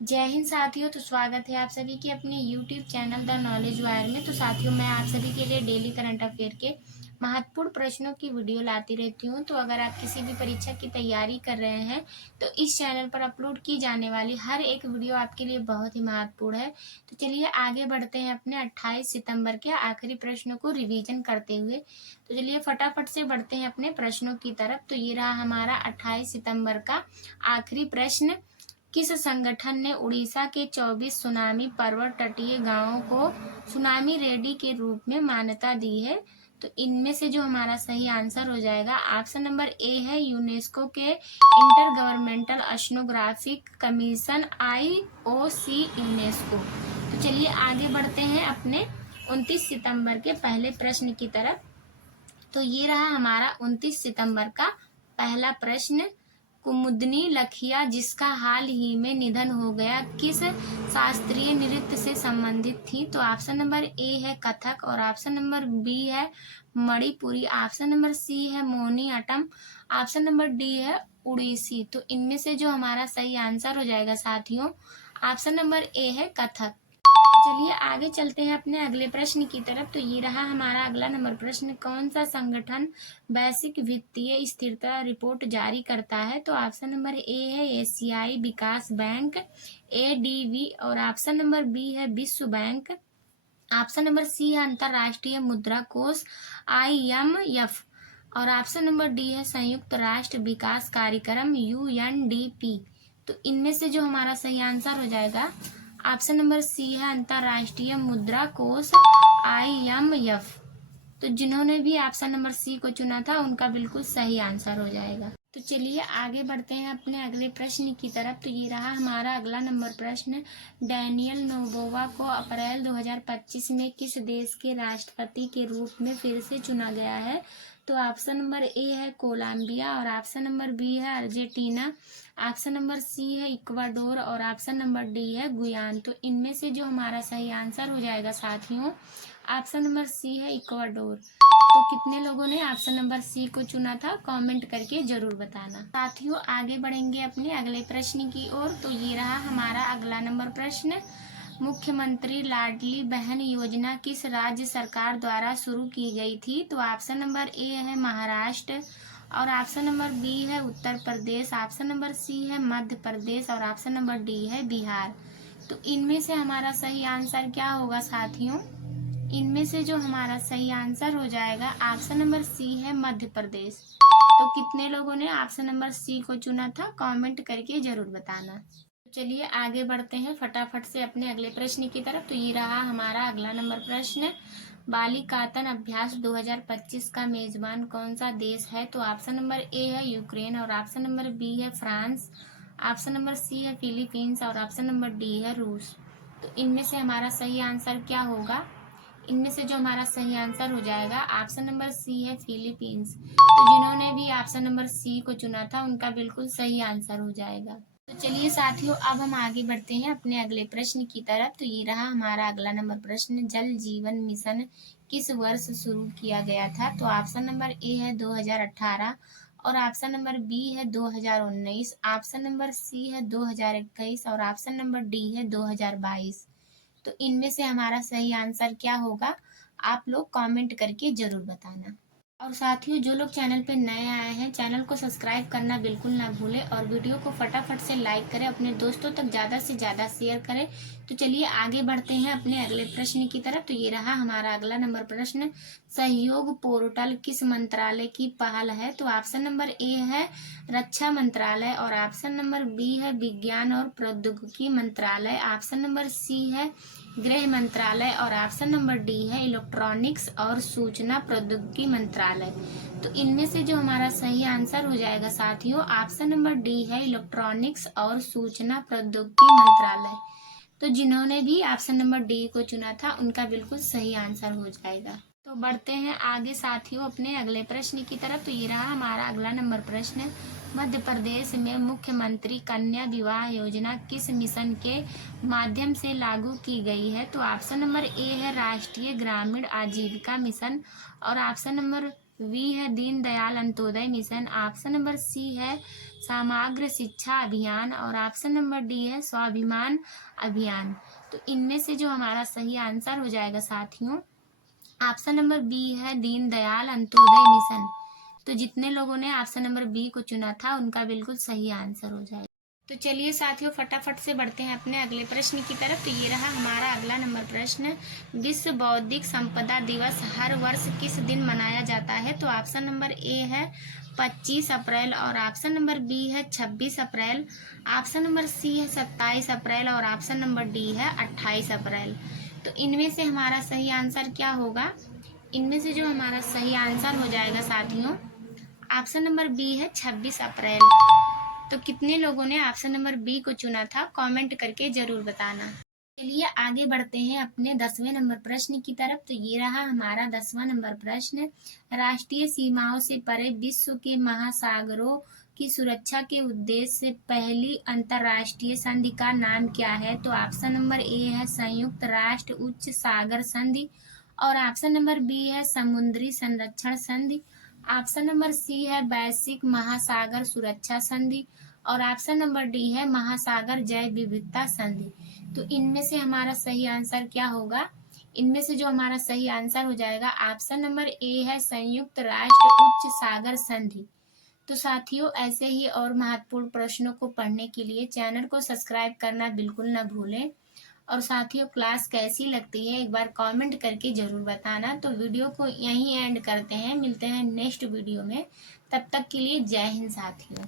जय हिंद साथियों। तो स्वागत है आप सभी के अपने YouTube channel the knowledge wire में। तो साथियों, मैं आप सभी के लिए डेली करंट अफेयर के महत्वपूर्ण प्रश्नों की वीडियो लाती रहती हूं। तो अगर आप किसी भी परीक्षा की तैयारी कर रहे हैं तो इस चैनल पर अपलोड की जाने वाली हर एक वीडियो आपके लिए बहुत ही महत्वपूर्ण है। तो चलिए आगे बढ़ते हैं अपने 28 सितंबर के आखिरी प्रश्नों को रिवीजन करते हुए। तो चलिए फटाफट से बढ़ते हैं अपने प्रश्नों की तरफ। तो ये रहा हमारा 28 सितंबर का आखिरी प्रश्न। किस संगठन ने उड़ीसा के 24 सुनामी पर्वत तटीय गांवों को सुनामी रेडी के रूप में मान्यता दी है? तो इनमें से जो हमारा सही आंसर हो जाएगा, ऑप्शन नंबर ए है यूनेस्को के inter governmental oceanographic commission IOC UNESCO. तो चलिए आगे बढ़ते हैं अपने 29 सितंबर के पहले प्रश्न की तरफ। तो ये रहा हमारा 29 सितंबर का पहला प्रश्न। कुमुदनी लखिया, जिसका हाल ही में निधन हो गया, किस शास्त्रीय नृत्य से संबंधित थी? तो ऑप्शन नंबर ए है कथक, और ऑप्शन नंबर बी है मणिपुरी, ऑप्शन नंबर सी है Mohini Attam, option number D है उड़ीसी। तो इनमें से जो हमारा सही आंसर हो जाएगा साथियों, ऑप्शन नंबर ए है कथक। चलिए आगे चलते हैं अपने अगले प्रश्न की तरफ। तो ये रहा हमारा अगला नंबर प्रश्न। कौन सा संगठन वैश्विक वित्तीय स्थिरता रिपोर्ट जारी करता है? तो ऑप्शन नंबर ए है एशियाई विकास बैंक ADB, और ऑप्शन नंबर बी है विश्व बैंक, ऑप्शन नंबर सी है अंतर्राष्ट्रीय मुद्रा कोष IMF, और ऑप्शन नंबर डी है संयुक्त राष्ट्र विकास कार्यक्रम UNDP। तो इनमें से जो हमारा सही आंसर हो जाएगा, ऑप्शन नंबर सी है अंतर्राष्ट्रीय मुद्रा कोष IMF। तो जिन्होंने भी ऑप्शन नंबर सी को चुना था उनका बिल्कुल सही आंसर हो जाएगा। तो चलिए आगे बढ़ते हैं अपने अगले प्रश्न की तरफ। तो ये रहा हमारा अगला नंबर प्रश्न। डैनियल नोबोवा को अप्रैल 2025 में किस देश के राष्ट्रपति के रूप में फिर से चुना गया है? तो ऑप्शन नंबर ए है कोलंबिया, और ऑप्शन नंबर बी है अर्जेंटीना, ऑप्शन नंबर सी है इक्वाडोर, और ऑप्शन नंबर डी है गुयान। तो इनमें से जो हमारा सही आंसर हो जाएगा साथियों, ऑप्शन नंबर सी है इक्वाडोर। तो कितने लोगों ने ऑप्शन नंबर सी को चुना था, कमेंट करके जरूर बताना। साथियों आगे बढ़ेंगे अपने अगले प्रश्न की ओर। तो ये रहा हमारा अगला नंबर प्रश्न। मुख्यमंत्री लाडली बहन योजना किस राज्य सरकार द्वारा शुरू की गई थी? तो ऑप्शन नंबर ए है महाराष्ट्र, और ऑप्शन नंबर बी है Uttar Pradesh, option number C है मध्य प्रदेश, और ऑप्शन नंबर डी है बिहार। तो इनमें से हमारा सही आंसर क्या होगा साथियों? इनमें से जो हमारा सही आंसर हो जाएगा, ऑप्शन नंबर सी है मध्य प्रदेश। तो कितने लोगों ने ऑप्शन नंबर सी को चुना था, कमेंट करके जरूर बताना। चलिए आगे बढ़ते हैं फटाफट से अपने अगले प्रश्न की तरफ। तो ये रहा हमारा अगला नंबर प्रश्न। बालिकातन अभ्यास 2025 का मेजबान कौन सा देश है? तो ऑप्शन नंबर ए है यूक्रेन, और ऑप्शन नंबर बी है फ्रांस, ऑप्शन नंबर सी है फिलीपींस, और ऑप्शन नंबर डी है रूस। तो इनमें से हमारा सही आंसर क्या होगा? इनमें से जो हमारा सही आंसर हो जाएगा, ऑप्शन नंबर सी है फिलीपींस। तो जिन्होंने भी ऑप्शन नंबर सी को चुना था उनका बिल्कुल सही आंसर हो जाएगा। तो चलिए साथियों, अब हम आगे बढ़ते हैं अपने अगले प्रश्न की तरफ। तो ये रहा हमारा अगला नंबर प्रश्न। जल जीवन मिशन किस वर्ष शुरू किया गया था? तो ऑप्शन नंबर ए है 2018, और ऑप्शन नंबर बी है 2019, ऑप्शन नंबर सी है 2021, और ऑप्शन नंबर डी है 2022। तो इनमें से हमारा सही आंसर क्या होगा, आप लोग कमेंट करके जरूर बताना। और साथियों, जो लोग चैनल पे नए आए हैं, चैनल को सब्सक्राइब करना बिल्कुल ना भूलें, और वीडियो को फटाफट से लाइक करें, अपने दोस्तों तक ज़्यादा से ज़्यादा शेयर करें। तो चलिए आगे बढ़ते हैं अपने अगले प्रश्न की तरफ। तो ये रहा हमारा अगला नंबर प्रश्न। सहयोग पोर्टल किस मंत्रालय की पहल है? तो ऑप्शन नंबर ए है रक्षा मंत्रालय, और ऑप्शन नंबर बी है विज्ञान और प्रौद्योगिकी मंत्रालय, ऑप्शन नंबर सी है गृह मंत्रालय, और ऑप्शन नंबर डी है इलेक्ट्रॉनिक्स और सूचना प्रौद्योगिकी मंत्रालय। तो इनमें से जो हमारा सही आंसर हो जाएगा साथियों, ऑप्शन नंबर डी है इलेक्ट्रॉनिक्स और सूचना प्रौद्योगिकी मंत्रालय। तो जिन्होंने भी ऑप्शन नंबर डी को चुना था उनका बिल्कुल सही आंसर हो जाएगा। तो बढ़ते हैं आगे साथियों अपने अगले प्रश्न की तरफ। तो ये रहा हमारा अगला नंबर प्रश्न। मध्य प्रदेश में मुख्यमंत्री कन्या विवाह योजना किस मिशन के माध्यम से लागू की गई है? तो ऑप्शन नंबर ए है राष्ट्रीय ग्रामीण आजीविका मिशन, और ऑप्शन नंबर वी है Deendayal Antyodaya mission, option number C है समग्र शिक्षा अभियान और ऑप्शन नंबर डी है स्वाभिमान अभियान। तो इनमें से जो हमारा सही आंसर हो जाएगा साथियों, ऑप्शन नंबर बी है दीनदयाल अंत्योदय मिशन। तो जितने लोगों ने ऑप्शन नंबर बी को चुना था उनका बिल्कुल सही आंसर हो जाएगा। तो चलिए साथियों फटाफट से बढ़ते हैं अपने अगले प्रश्न की तरफ। तो ये रहा हमारा अगला नंबर प्रश्न, विश्व बौद्धिक संपदा दिवस हर वर्ष किस दिन मनाया जाता है? तो ऑप्शन नंबर ए है 25 अप्रैल और ऑप्शन नंबर बी है 26 अप्रैल, ऑप्शन नंबर सी है 27 अप्रैल और ऑप्शन नंबर डी है 28 अप्रैल। तो इनमें से हमारा सही आंसर क्या होगा? इनमें से जो हमारा सही आंसर हो जाएगा साथियों, ऑप्शन नंबर बी है 26 अप्रैल। तो कितने लोगों ने ऑप्शन नंबर बी को चुना था कमेंट करके जरूर बताना। चलिए आगे बढ़ते हैं अपने 10वें नंबर प्रश्न की तरफ। तो ये रहा हमारा 10वां नंबर प्रश्न, राष्ट्रीय सीमाओं से परे विश्व के महासागरों की सुरक्षा के उद्देश्य से पहली अंतर्राष्ट्रीय संधि का नाम क्या है? तो ऑप्शन नंबर ए है संयुक्त राष्ट्र उच्च सागर संधि और ऑप्शन नंबर बी है समुद्री संरक्षण संधि, ऑप्शन नंबर सी है वैश्विक महासागर सुरक्षा संधि और ऑप्शन नंबर डी है महासागर जैव विविधता संधि। तो इनमें से हमारा सही आंसर क्या होगा? इनमें से जो हमारा सही आंसर हो जाएगा ऑप्शन नंबर ए है संयुक्त राष्ट्र उच्च सागर संधि। तो साथियों ऐसे ही और महत्वपूर्ण प्रश्नों को पढ़ने के लिए चैनल को सब्सक्राइब करना बिल्कुल न भूलें। और साथियों क्लास कैसी लगती है एक बार कमेंट करके जरूर बताना। तो वीडियो को यहीं एंड करते हैं, मिलते हैं नेक्स्ट वीडियो में। तब तक के लिए जय हिंद साथियों।